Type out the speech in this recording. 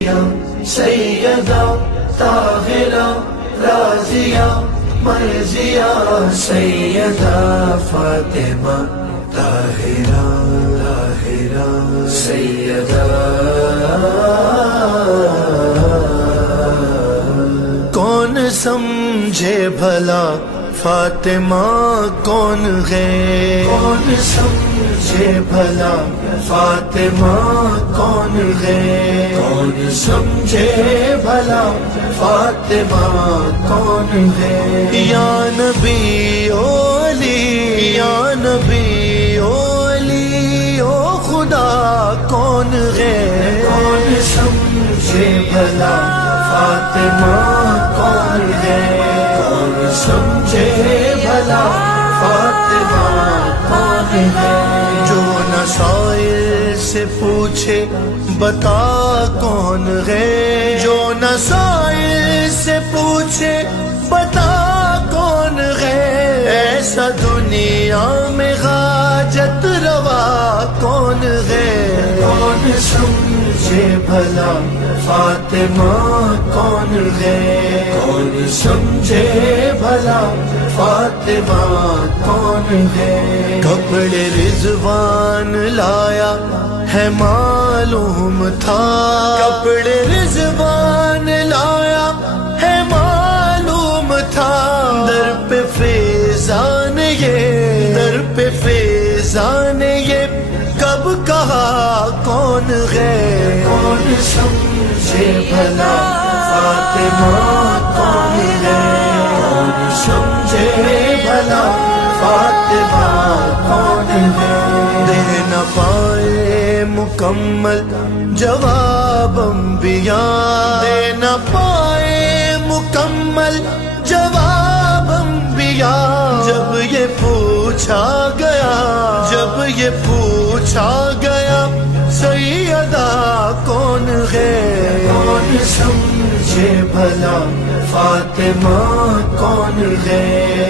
سیدہ طاہرہ راضیہ مرضیہ سیدہ فاطمہ طاہرہ سیدہ کون سمجھے بھلا فاطمہ کون ہے، کون سمجھے بھلا فاطمہ کون ہے، کون سمجھے بھلا فاطمہ کون ہے، یا نبی اولی یا نبی اولی او خدا کون ہے، کون سمجھے بھلا فاطمہ کون ہے، کون سمجھے بھلا فاطمہ کون ہے، جو نہ سائل سے پوچھے بتا کون ہے، جو نہ سائل سے پوچھے بتا کون ہے، ایسا دنیا میں حاجت روا کون ہے، کون سمجھے بھلا فاطمہ کون ہے، کون سمجھے بھلا فاطمہ کون ہے، کپڑے رضوان لایا ہے معلوم تھا، کپڑے رضوان لایا ہے معلوم تھا، در پہ فیضان یہ در پہ فیضان یہ کب کہا کون ہے، کون سمجھے بھلا فاطمہ کون ہے، کون سمجھے بھلا فاطمہ کون ہے، دے نہ پائے مکمل جواب انبیاء، دے نہ پائے مکمل جواب انبیاء، جب یہ پوچھا گیا جب یہ پوچھا گیا سیدہ کون ہے، کون سمجھے بھلا فاطمہ کون ہے،